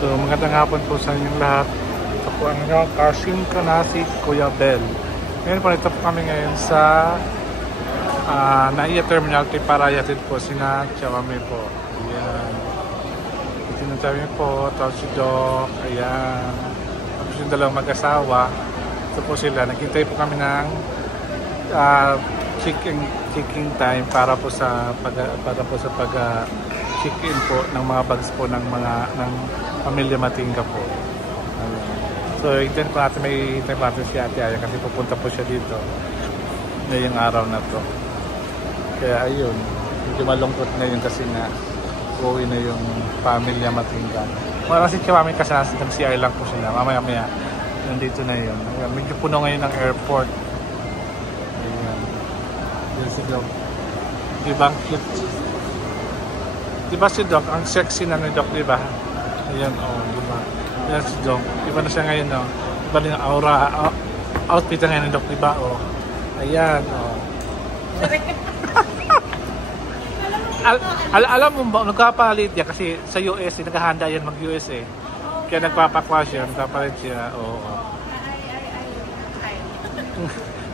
So, magandang hapon po sa inyong lahat. Ito po ang inyong Kasim ka na si Kuya Bel. Ngayon po, ito po kami ngayon sa Naiya Terminal 3 para yatid po sina Chawame po. Ayan. Ito na Chawame po, tapos si Doc. Ayan. Tapos yung dalawang mag-asawa. Ito po sila. Naghintay po kami ng checking time para po sa check-in po ng mga bags po ng pamilya Matingka po. So, hintayin po natin, si Ate Aya kasi pupunta po siya dito ngayong araw na to. Kaya ayun, medyo malungkot na yun kasi nga uwi na yung pamilya Matingka. Wala si Chawame kasi nag-CR lang po sila. Mamaya nandito na yun. Medyo puno ngayon ng airport. Ayan. Yan si Doc. Diba ang cute? Diba si Doc? Ang sexy na ni Doc, diba? Ayan, diba? Ayan si Doc. Diba na siya ngayon, Diba na yung aura, outfit na ngayon ni Doc, diba? Ayan, alam mo ba, nagpapalit niya kasi sa US, naghahanda yan mag-US eh. Kaya nagpapakwas siya, nagpapalit siya,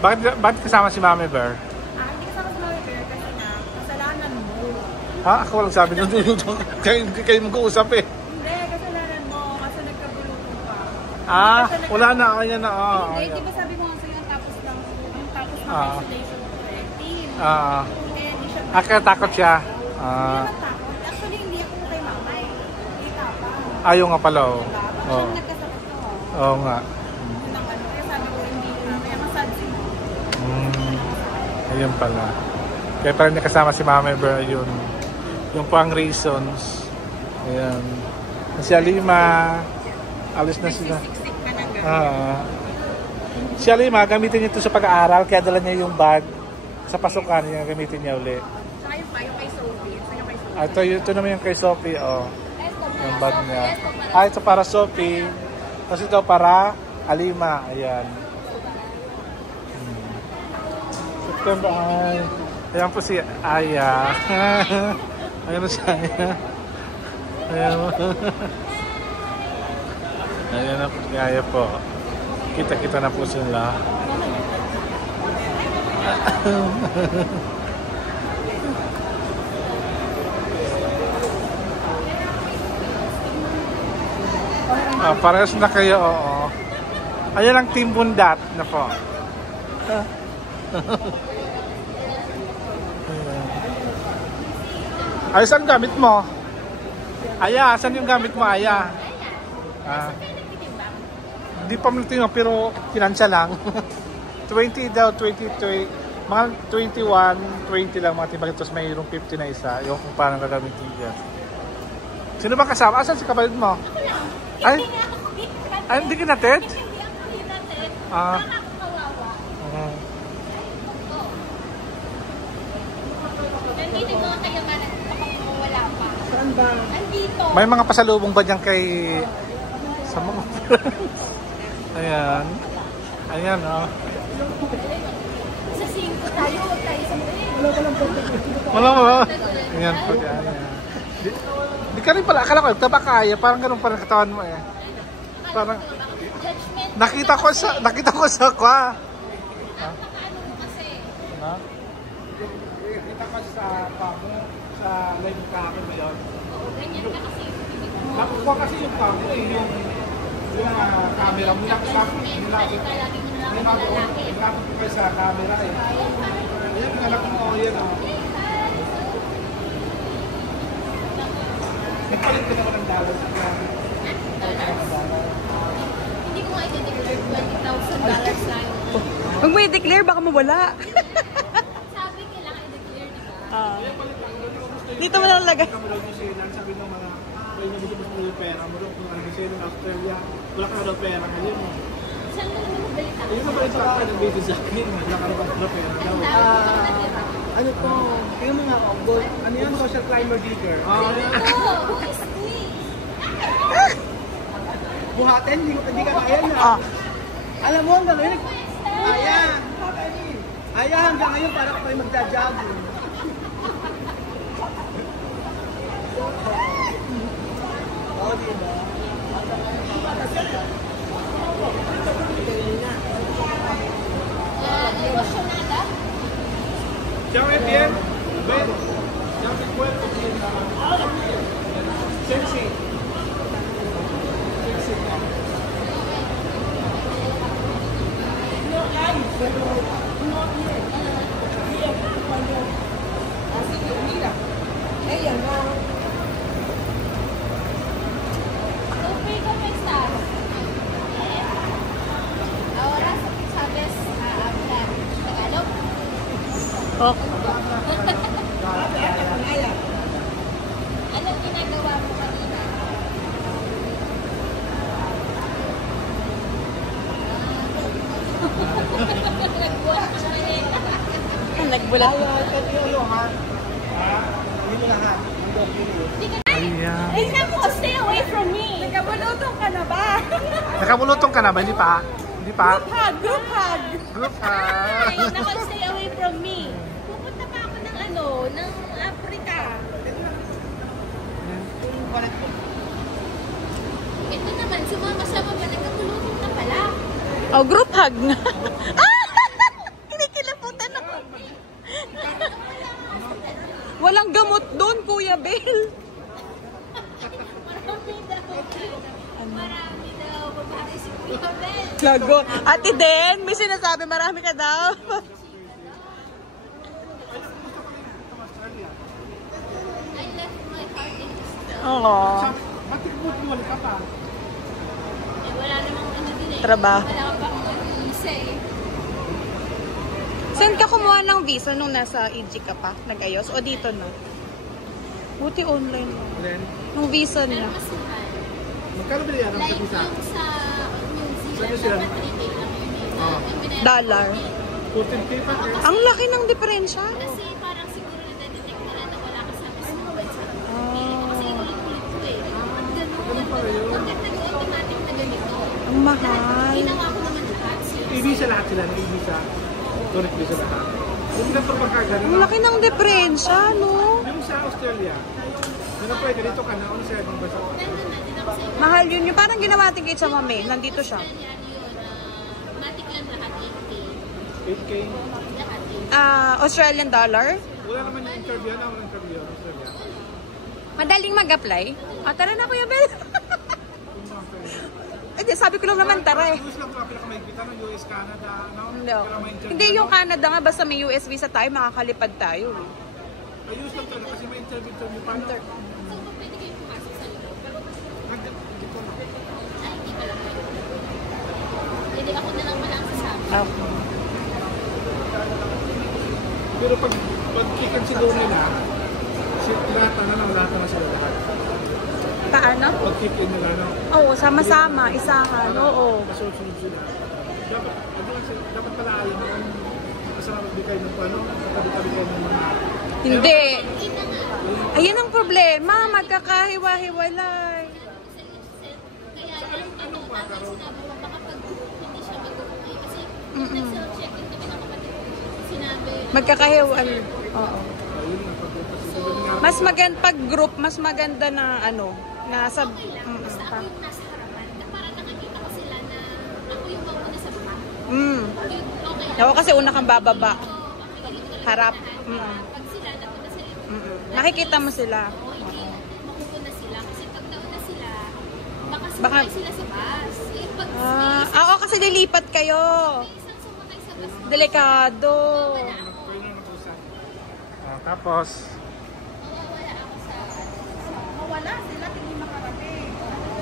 Bakit kasama si Mami Bear? Hindi kasama si Mami Bear kasi na kasalanan mo. Ha? Ako walang sabi nun. Kayo mag-uusap eh. Hindi, kasalanan mo kasi nagkabulutong ka. Wala na. Ayan na. Hindi, di ba sabi mo nga sa'yo ang tapos ng isolation of 13. Hindi siya. Kaya takot siya. Hindi naman takot. Actually, hindi ako kay Mama eh. Hindi tapang. Ayaw nga pala, Diba? Bakit nagkasakit ko? Oo nga. Kaya sabi ko hindi na. Kaya masad si mo. Ayun pala. Kaya pala niya kasama si Mama Bear, yun. Yung pang reasons. Ayan. Si Alima, alis na sila. Siksik ka ng gano'n. Si Alima, gamitin niya ito sa pag-aaral, kaya dala niya yung bag sa pasukan niya, gamitin niya uli. Saka yung kay Sophie. Ito naman yung kay Sophie, yung bag niya. Ito para Sophie. Tapos ito para Alima, ayan. September, ayan po si Aya. Ayan po si Aya. Ayan na po si Aya po. Kita-kita na po sila. Parehas na kayo, Ayan ang Team Bundat na po. Ay, saan gamit mo? Aya, saan yung gamit mo, Aya? Hindi pa mo pero finansya lang. 20 daw, 23, mga 21, 20 lang mga tibag. Tapos mayroong 50 na isa. Yung kung paano gagamitin yan. Sino ba kasama? Asan si kapatid mo? Ay, hindi ka natin? Nandito mga kayamanan kapag wala pa. Saan ba? Nandito. May mga pasalubong ba dyan kay sa mga friends? Ayan. Ayan, Sa 5 tayo sa Wala pa lang po. Wala mo ba? Ayan po dyan. Di ka rin pala, akala ko, tabakaya, parang ganun pa rin katawan mo eh. Parang, nakita ko sa kwa. Nakita ko sa pamo, sa live kahapon mo yun. ganyan ka kasi. Nakuha kasi yung pamo eh, yung camera mo, nilapit ko sa camera eh. Ayan, yung anak mo, yan Nagpalit ka naman ng dollar. Hindi ko nga i-declare $20,000 na yun. Huwag mo i-declare, baka mawala. Sabi kailangan i-declare, diba? Dito mo lang lagay. Sabi ng mga gusto mo yung pera mo doon. Kung ano sa'yo ng Australia, wala ka na daw pera ngayon. Saan mo naman nabalita? Ayun na ba yung sa akin, nag-video sa akin. Wala ka na pera daw. Ano to? Tingnan mo nga ako. Ano yan? Social climber digger. Oh, who is this? Buhatin, hindi ka kaya na. Alam mo, hanggang ngayon, hanggang ngayon para ka pa yung magja-jogging. Oo, diba? Emocionada. Chao, bien. Ven. Ya mi cuerpo. Sexy. Sexy. No hay, pero no tiene. Así que mira, ella no. Sophie, ¿cómo estás? Ahora sabes hablar Tagalog. Oh. Anong ginagawa mo kanina? Nagbuhat ka na rin. Nagbulat. Ayan. Tingnan mo, stay away from me. Nagabulutong ka na ba? Nakabulutong ka na ba? Hindi pa? Hindi pa? Group hug. Group Ay, hug. naku, stay away from me. Pupunta pa ako ng ng Africa. Ito naman, sumama-sama ba? Nagkabulutong na pala. Oh, group hug na. Kinikilaputan ako. Walang gamot doon, Kuya Bel. Marami daw babae si Kuya Bel. Lago. Ate Den, may sinasabi, marami ka daw. I left my heart in Israel. Oo. Ba't bumalik ka pa? Eh, wala namang ano din eh. Trabaho. Wala ka pang isa eh. Saan ka kumuha ng visa nung nasa Egypt ka pa? Nag-ayos? O dito na? Buti online. Then, Nung visa Pero niya. mas mahal. magkano ba yan ang Like isa? yung sa New Sa New Zealand, Zealand? dapat 3K lang yun eh. Ah. Yung binayad Dollar. 14K pa? Ang laki ng diferensya. Kasi parang siguro na-detect nila na wala ka sa mismong bansa. Ah. Kasi ulit-ulit ko eh. Ganun pala yun. Bakit nag-automatic na ganito? Ang mahal. Ginawa ko naman lahat. I-visa lahat sila, i-visa. Tourist visa lahat. Yung ganito pagkaga, Ang laki ng diferensya, no? yung sa Australia, yun ang pwede, dito ka na, ano sa ibang bansa? Nandun na din ako sa ibang Mahal yun. Yung parang ginawa natin kay Chamame. Nandito siya. yan yun. Matic lang lahat 8K. 8K. Lahat 8K. Australian dollar. Wala naman yung interview, ano ang interview sa Australia? Madaling mag-apply. Tara na, Kuya Bel. Eh, sabi ko lang naman, tara eh. US lang pa, pinakamaigpitan ng US, Canada, no? No. Pero may interview, Hindi yung no? Canada nga, basta may US visa tayo, makakalipad tayo. Eh. Ay, US lang talaga kasi may interview pa, no? So, kung pwede kayo pumasok sa loob. Dito na. Ay, hindi pala pwede. Hindi ako na lang pala ang sasabi. Okay. Pero pag kikan siguro nila, lahat na sila lahat. Paano? Pag kikin nila, no? Oo, sama-sama, isahan. Oo. Masunod sila. Dapat pala alam mo kung kasama kayo ng ano, sa tabi-tabi kayo ng mga... Hindi. Ayan ang problema, magkakahiwa-hiwalay. Kaya lang, ano, tama yung sinabi mo, baka pag hindi siya mag-okay. Kasi, nag-self-checking kami ng kapatid ko. Sinabi, Magkakahiwalay. Oo. Ayun, pag Mas maganda pag group, mas maganda na ano, nasa okay lang. Basta ako yung nasa harapan. Na parang nakakita ko sila na ako yung mauna sa baba. Yun, okay lang. Ako kasi una kang bababa. Harap. Pag sila, napunta sila yung Nakikita mo sila. o hindi makukuha sila. Kasi pag nauna sila, baka Baka- sumakay sila sa bus. Eh, pag Oo, kasi lilipat kayo. may isang sumakay sa bus, Delikado. Tapos, mawawala ako sa Wala sila, hindi makarating.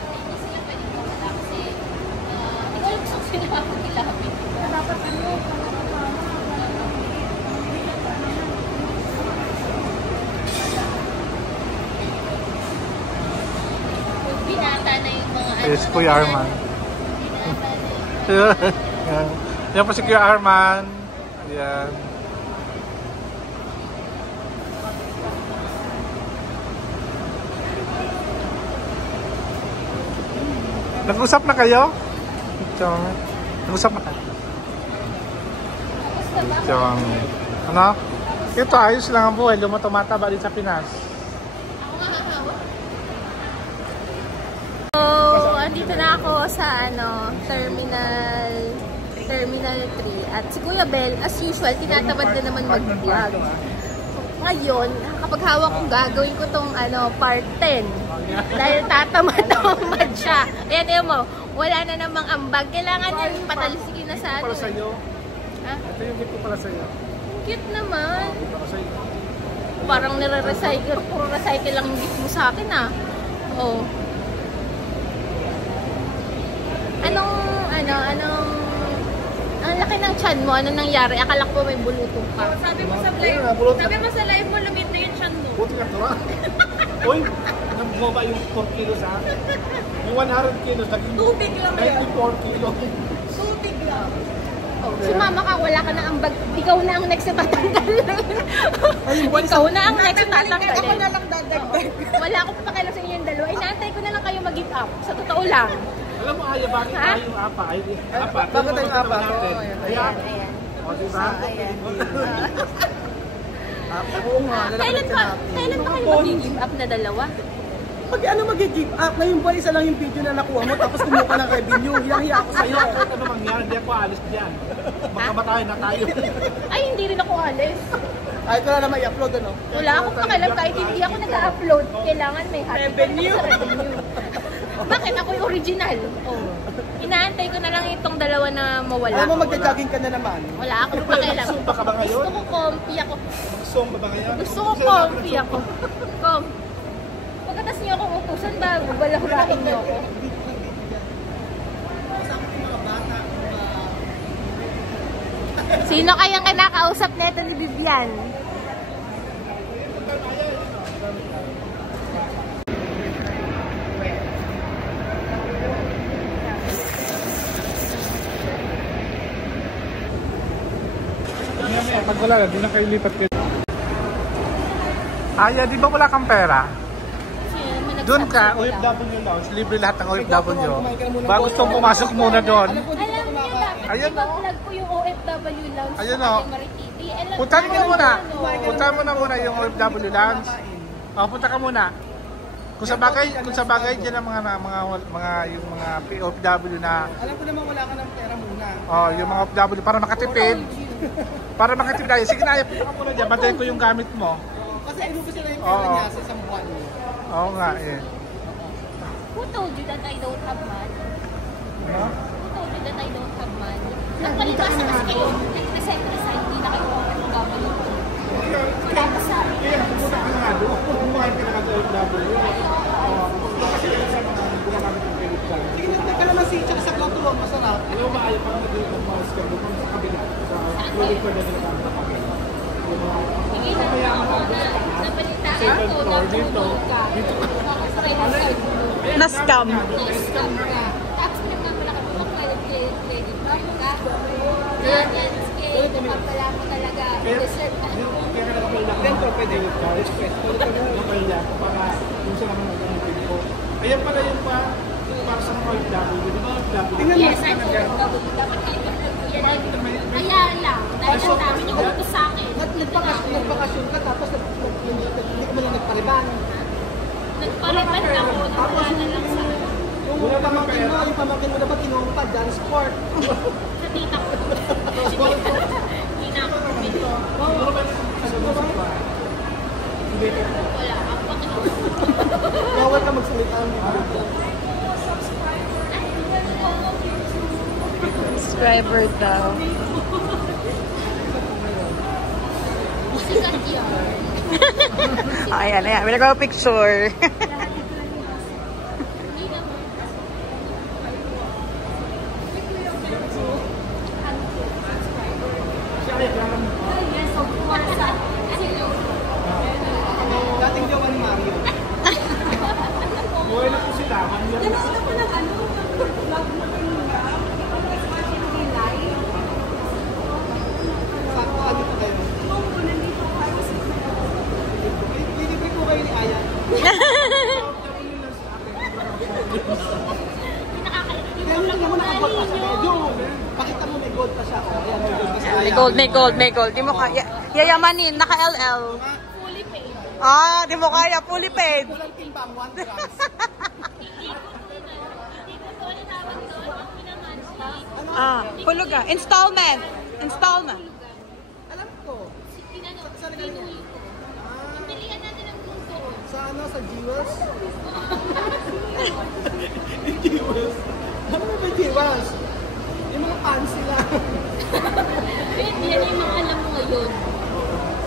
hindi sila pwede mawala kasi hindi ko alam kung saan sila makakilapit. Dapat ano, Binata na yung mga ayun si Kuya Arman. Binata na yung Yan. Yan po si Kuya Arman. Yan. Nag-usap na kayo? Ito. Nag-usap na kayo? Ito. Ano? Ito, ayos lang ang buhay. Tumataba din sa Pinas. So, andito Nandito na ako sa Terminal 3. At si Kuya Bel, as usual, tinatamad na naman mag-vlog. Ngayon, kapag hawak kong gagawin ko tong part 10. Dahil tatamad siya. Ayan mo, wala na namang ambag. Kailangan yan patalisikin na sa Para sa'yo. Ha? Ito yung gift ko pala sa'yo. Cute naman. Ito ko sa'yo. Parang nire-recycle. Puro recycle lang yung gift mo sa akin Oh. Ang laki ng chan mo, ano nangyari? Akala ko may bulutong ka. Sabi mo sa live mo, lumit na yung chan mo. Buti ka ito, ha? Uy, nabumaba yung 4 kilos, ha? Yung 100 kilos, naging Tubig lang yan. 94 kilos. Tubig lang. Si mama ka, wala ka na ambag. Ikaw na ang next na tatanggalin. Ikaw na ang next na tatanggalin. Ako na lang dadagdag. Wala akong pakialam sa inyo yung dalawa. Inaantay ko na lang kayo mag-give up. Sa totoo lang. Alam mo, Aya, bakit tayo yung apa? Bakit tayo yung apa? Ayan. Ayan. O, diba? Oo nga, Kailan ba kayo mag-give up na dalawa? Pag mag-give up, ngayon ba isa lang yung video na nakuha mo tapos kumuha ka ng revenue, hiyang-hiya ako sa'yo. Kahit ano mangyari, hindi ako alis dyan. Magkamatayan na tayo. Ay, hindi rin ako alis. Ay, ko na naman i-upload, ano? Wala akong pakialam kahit hindi ako nag-upload. Kailangan may revenue. Bakit? Ako yung original. Oh. Inaantay ko na lang itong dalawa na mawala. Alam mo, magja-jogging ka na naman. Wala akong pakialam. Zumba ka ba ngayon? Gusto ko comfy ako. Zumba ba ngayon? Gusto ko comfy ako. Pagkatas niyo akong utusan ba, balahurahin niyo ako. Sino kayang kinakausap nito ni Vivian? Pag wala, di na kayo lipat kayo. Aya, di ba wala kang pera? Doon ka, OFW lounge. libre lahat ng OFW. Ba gustong pumasok muna doon? Alam niyo dapat, Ayun, iba-vlog ko yung OFW Lounge Ayun, sa oh. MRTV. Punta mo muna. Punta mo na muna yung OFW Lounge. Punta ka muna. Kung sa bagay diyan ang yung mga OFW na Alam ko naman wala ka ng pera muna. yung mga OFW para makatipid. Para makatipid tayo. Sige na, punta ka muna diyan. Bantayan ko yung gamit mo. Kasi inubos sila yung pera niya sa isang buwan. Oo nga eh. Who told you that I don't have money? Huh? Who told you that I don't have money? Nagpalibasa kasi kayo, nag-resign, hindi na kayo OFW. Wala pa sa akin. Kaya, pumunta ka nga doon. Kumain ka na OFW. Kasi yan sa mga gumagamit ng credit card. Tingnan ka naman si Chuck sa Glow Tulong, masarap. Alam mo, Aya, parang nag-iipag mouse ka doon sa kabila. Sa credit card na ginagamit sa kabila. Sige na ako na napalitaan ko na tulog ka. Tapos credit card mo. Na-scam. Na-scam ka. Tapos nagmamalaki mo ng credit card ka. Yan, scam. Kapala mo talaga. Deserve ka. Kaya nga nakapalak ng credit card. Nakapalak para kung saan naman nag-iipag ko. Ayan pala yung para sa mga OFW. Di ba OFW? Yes, I'm OFW. Dapat kayo kaya lang. Dahil ang dami niyo utos sa akin. Nagbakasyon ka tapos hindi ka mo lang nagpariban. Nagpariban ako. Nawala na lang sa Yung pamangkin mo dapat kinuha dyan, sport. sa tita ko. Hindi na ako bumito. Wala. Bawal ka magsalita. Subscriber daw. Sikat yun. Ayan, ayan. May nagpapicture. Dating jowa ni Mario. Buhay na po sila. Ganoon ako ng vlog mo kanina. Sakto pa kayo. Oo, nandito kayo. Libre ko kayo ni Aya. Kaya mo naman nakapag pa sa medyo. Pakita mo may gold pa siya. Ayan, may gold pa sa Aya. May gold. Di mo kaya. Yayamanin, naka-LL. Fully paid. Di mo kaya. Fully paid. Walang timbang, 1 grams. Hindi ko Hulugan. Installment. Installment. Alam ko. Sa nagaling ko. Pilihan natin ang mundo. Sa ano? Sa Jewels? Yung Jewels? Ano ba yung Jewels? Yung mga fancy lang. Hindi yan yung mga alam mo ngayon.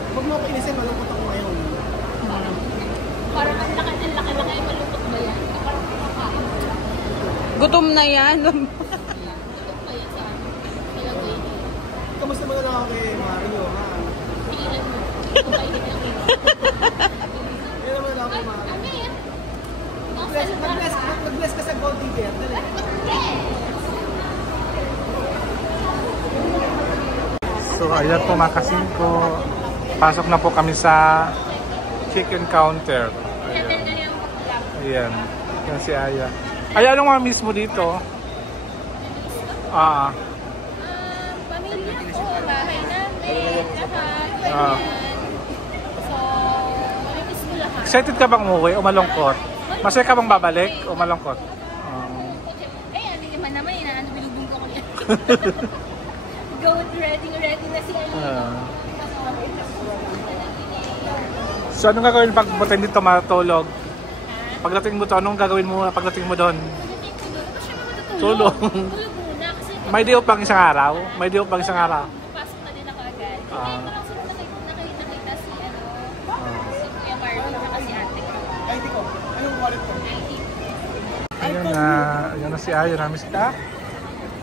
Huwag mo ako inisin, malungkot ako ngayon. Parang ang laki, malungkot ba yan? Parang kumakain. Gutom na yan. Gutom ba yan sa talagay? Kamusta mo na lang ako kay Mario, ha? Tingnan mo. Kumain ka lang ito. Kaya naman lang ako kay Mario. Ano yan? Mag-bless ka sa gold digger. Dali. So ayan po mga kasingko, pasok na po kami sa chicken counter. Ayan, yan si Aya. Aya, anong mga miss mo dito? Pamilya ko, bahay namin, lahat. Ah. So, miss ko lahat. Excited ka bang umuwi o malungkot? Masaya ka bang babalik o malungkot? Ano naman, inaano ko niya. Ready na si Alina. So anong gagawin pag butin dito matulog? Pagdating mo to, anong gagawin mo pagdating mo doon? Tulog. Tulog muna kasi May day off pang isang araw? May day off pang isang araw? pasok na din ako agad. Hindi ko lang sila nakita si si Kuya Marvin at si ate ko. ID ko. Anong wallet ko? Ayun na si Ayo, na-miss ka?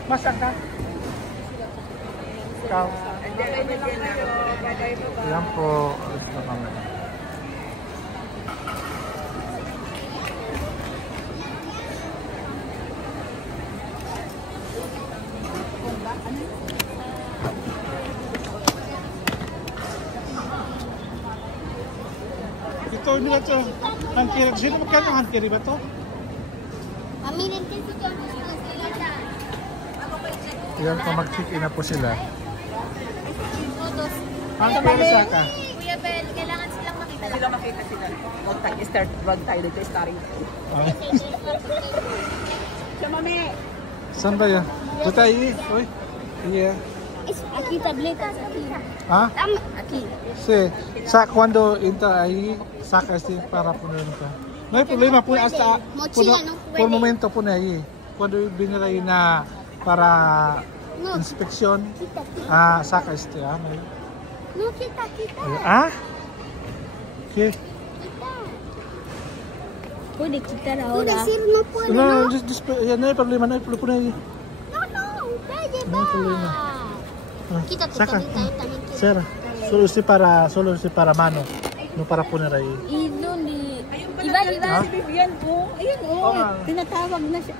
Masang ka? Ikaw? Ayan po. Alis na kami. Ito, hindi ba ito? Hankiri. Sino magkano ang hankiri ba ito? Pamilin din si John gusto sila dyan. Ayan po, mag-check-in na po sila. Photos. Hankiri sa ka? Kuya Bel, kailangan silang makita lang. Sila makita sila. Wag tayo dito, starring. Siya, mami! Saan ba yan? Dito tayo. Uy. Yeah. Aquí tableta, aquí. Ah? Aquí. Sí. Sa cuando entra ahí, saca este para ponerlo. No hay problema, pone hasta Mochila, no puede. por momento pone ahí. Cuando viene ahí na para No. inspección, Quita. saca este. Ah, no. No, quita. Ah? ¿Qué? Puede quitar ahora. Puede decir no puede, No, no hay problema, no hay problema, pone ahí. No, puede No hay problema. Ah, Quítate saca. también, también quiero. Sir, solo para mano, no para poner ahí. ¿Y dónde? Ah? Si Vivian, oh. Ayun, oh. nga. Tinatawag na siya.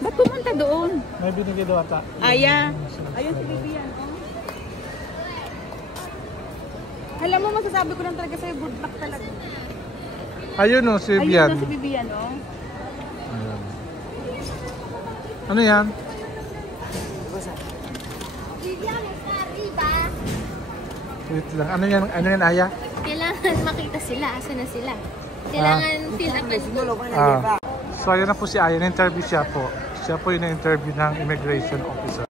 Ba't pumunta doon? May binigay daw ata. Aya. Ayun si Vivian, oh. Alam mo, masasabi ko lang talaga sa'yo, good luck talaga. Ayun o, si Ayun Bian. na si Vivian, oh. Ayan. Ano yan? Vivian está arriba. Wait lang. Ano yan, Aya? Kailangan makita sila. Asa na sila? Kailangan fill up as So, ayan na po si Aya. Na-interview siya po. Siya po yung na-interview ng immigration officer.